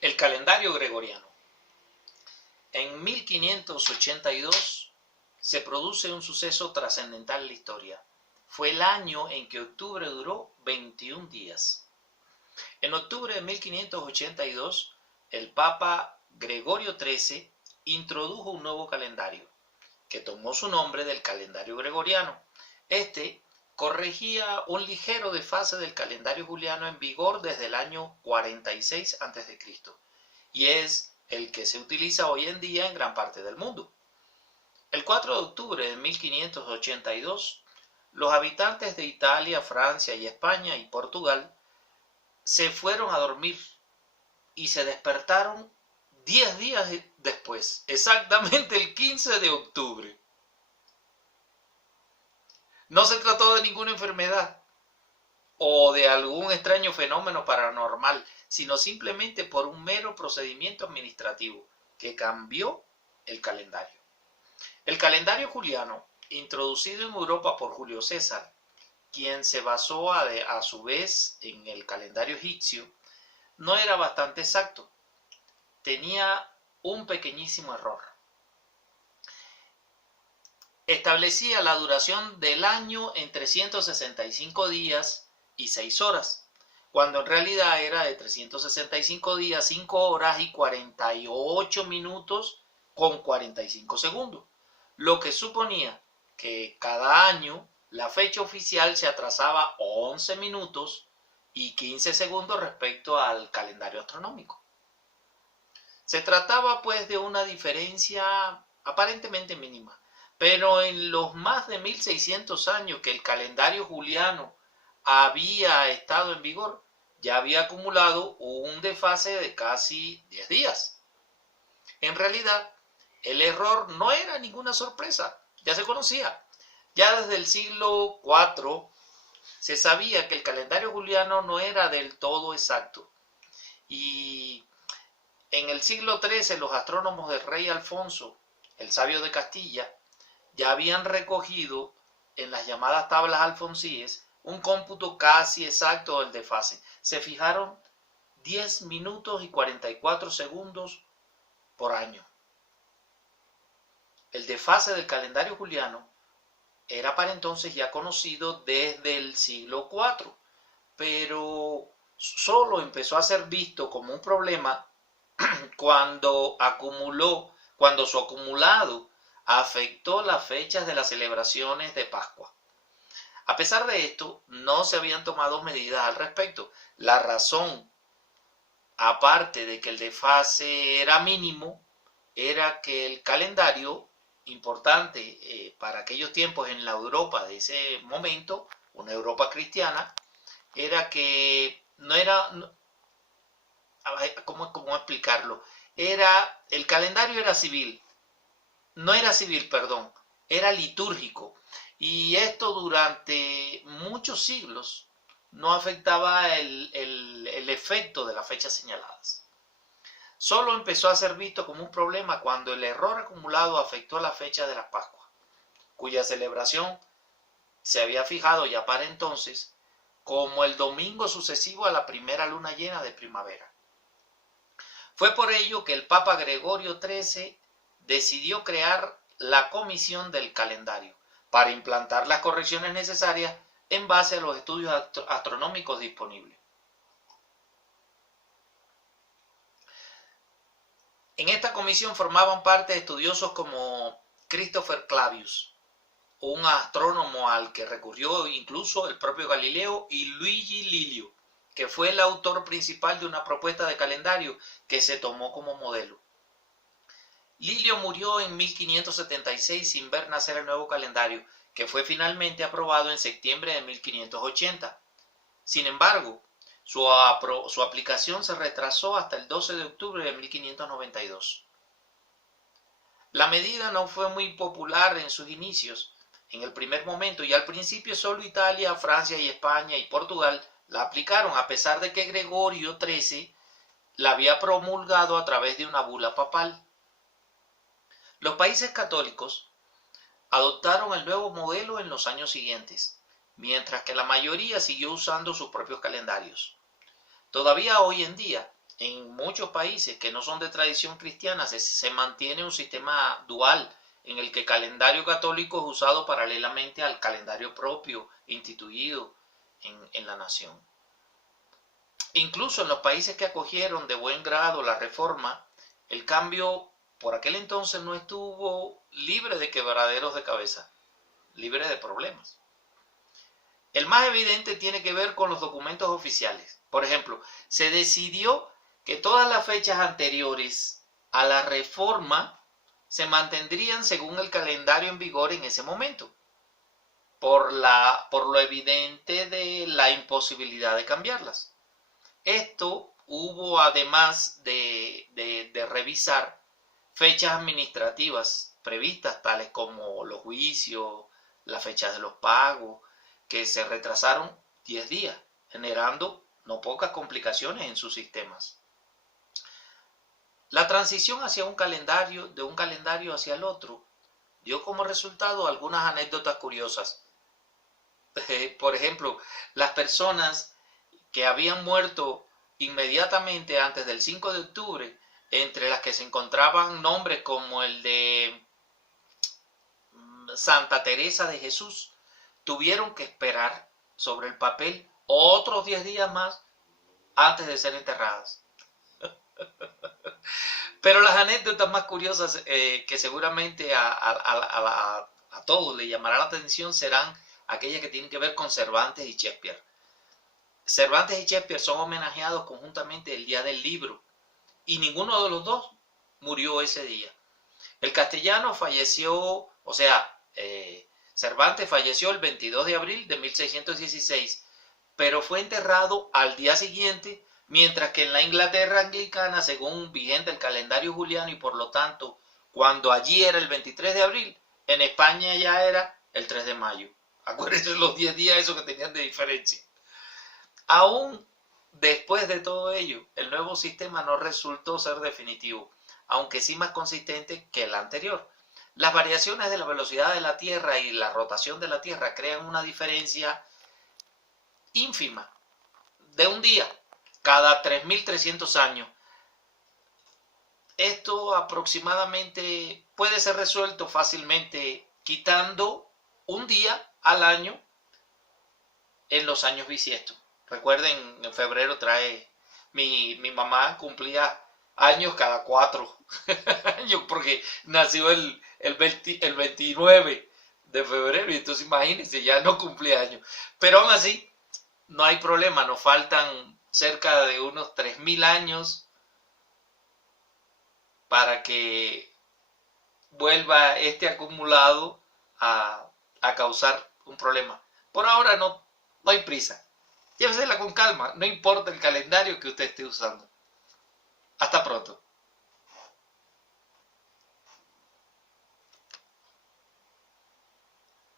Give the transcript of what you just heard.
El calendario gregoriano. En 1582 se produce un suceso trascendental en la historia. Fue el año en que octubre duró 21 días. En octubre de 1582, el Papa Gregorio XIII introdujo un nuevo calendario, que tomó su nombre del calendario gregoriano. Este corregía un ligero desfase del calendario juliano en vigor desde el año 46 a.C. y es el que se utiliza hoy en día en gran parte del mundo. El 4 de octubre de 1582, los habitantes de Italia, Francia y España y Portugal se fueron a dormir y se despertaron 10 días después, exactamente el 15 de octubre. No se trató de ninguna enfermedad o de algún extraño fenómeno paranormal, sino simplemente por un mero procedimiento administrativo que cambió el calendario. El calendario juliano, introducido en Europa por Julio César, quien se basó a su vez en el calendario egipcio, no era bastante exacto. Tenía un pequeñísimo error. Establecía la duración del año en 365 días y 6 horas, cuando en realidad era de 365 días, 5 horas y 48 minutos con 45 segundos, lo que suponía que cada año la fecha oficial se atrasaba 11 minutos y 15 segundos respecto al calendario astronómico. Se trataba pues de una diferencia aparentemente mínima, pero en los más de 1600 años que el calendario juliano había estado en vigor, ya había acumulado un desfase de casi 10 días. En realidad, el error no era ninguna sorpresa, ya se conocía. Ya desde el siglo IV se sabía que el calendario juliano no era del todo exacto. Y en el siglo XIII los astrónomos del rey Alfonso, el sabio de Castilla, ya habían recogido en las llamadas tablas alfonsíes un cómputo casi exacto del desfase. Se fijaron 10 minutos y 44 segundos por año. El desfase del calendario juliano era para entonces ya conocido desde el siglo IV, pero solo empezó a ser visto como un problema cuando su acumulado afectó las fechas de las celebraciones de Pascua. A pesar de esto, no se habían tomado medidas al respecto. La razón, aparte de que el desfase era mínimo, era que el calendario importante para aquellos tiempos en la Europa de ese momento, una Europa cristiana, era que no era, ¿cómo explicarlo? El calendario era civil, era litúrgico. Y esto durante muchos siglos no afectaba el efecto de las fechas señaladas. Solo empezó a ser visto como un problema cuando el error acumulado afectó la fecha de la Pascua, cuya celebración se había fijado ya para entonces como el domingo sucesivo a la primera luna llena de primavera. Fue por ello que el Papa Gregorio XIII decidió crear la Comisión del Calendario para implantar las correcciones necesarias en base a los estudios astronómicos disponibles. En esta comisión formaban parte estudiosos como Christopher Clavius, un astrónomo al que recurrió incluso el propio Galileo, y Luigi Lilio, que fue el autor principal de una propuesta de calendario que se tomó como modelo. Lilio murió en 1576 sin ver nacer el nuevo calendario, que fue finalmente aprobado en septiembre de 1580. Sin embargo, su aplicación se retrasó hasta el 12 de octubre de 1592. La medida no fue muy popular en sus inicios, en el primer momento, y al principio solo Italia, Francia y España y Portugal la aplicaron, a pesar de que Gregorio XIII la había promulgado a través de una bula papal. Los países católicos adoptaron el nuevo modelo en los años siguientes, mientras que la mayoría siguió usando sus propios calendarios. Todavía hoy en día, en muchos países que no son de tradición cristiana se mantiene un sistema dual en el que el calendario católico es usado paralelamente al calendario propio instituido en la nación. Incluso en los países que acogieron de buen grado la reforma, el cambio por aquel entonces no estuvo libre de quebraderos de cabeza, libre de problemas. El más evidente tiene que ver con los documentos oficiales. Por ejemplo, se decidió que todas las fechas anteriores a la reforma se mantendrían según el calendario en vigor en ese momento, por lo evidente de la imposibilidad de cambiarlas. Esto hubo además de revisar fechas administrativas previstas, tales como los juicios, las fechas de los pagos, que se retrasaron 10 días, generando no pocas complicaciones en sus sistemas. La transición hacia un calendario, de un calendario hacia el otro, dio como resultado algunas anécdotas curiosas. Por ejemplo, las personas que habían muerto inmediatamente antes del 5 de octubre, entre las que se encontraban nombres como el de Santa Teresa de Jesús, tuvieron que esperar sobre el papel otros 10 días más antes de ser enterradas. Pero las anécdotas más curiosas que seguramente a todos les llamará la atención serán aquellas que tienen que ver con Cervantes y Shakespeare. Cervantes y Shakespeare son homenajeados conjuntamente el día del libro y ninguno de los dos murió ese día. El castellano falleció, Cervantes falleció el 22 de abril de 1616, pero fue enterrado al día siguiente, mientras que en la Inglaterra anglicana, según vigente el calendario juliano y por lo tanto, cuando allí era el 23 de abril, en España ya era el 3 de mayo. Acuérdense los 10 días esos que tenían de diferencia. Aún después de todo ello, el nuevo sistema no resultó ser definitivo, aunque sí más consistente que el anterior. Las variaciones de la velocidad de la Tierra y la rotación de la Tierra crean una diferencia ínfima de un día cada 3.300 años. Esto aproximadamente puede ser resuelto fácilmente quitando un día al año en los años bisiestos. Recuerden, en febrero mi mamá cumplía años cada 4 años porque nació el 29 de febrero y entonces imagínense, ya no cumplía años. Pero aún así, no hay problema, nos faltan cerca de unos 3.000 años para que vuelva este acumulado a causar un problema. Por ahora no hay prisa. Llévesela con calma, no importa el calendario que usted esté usando. Hasta pronto.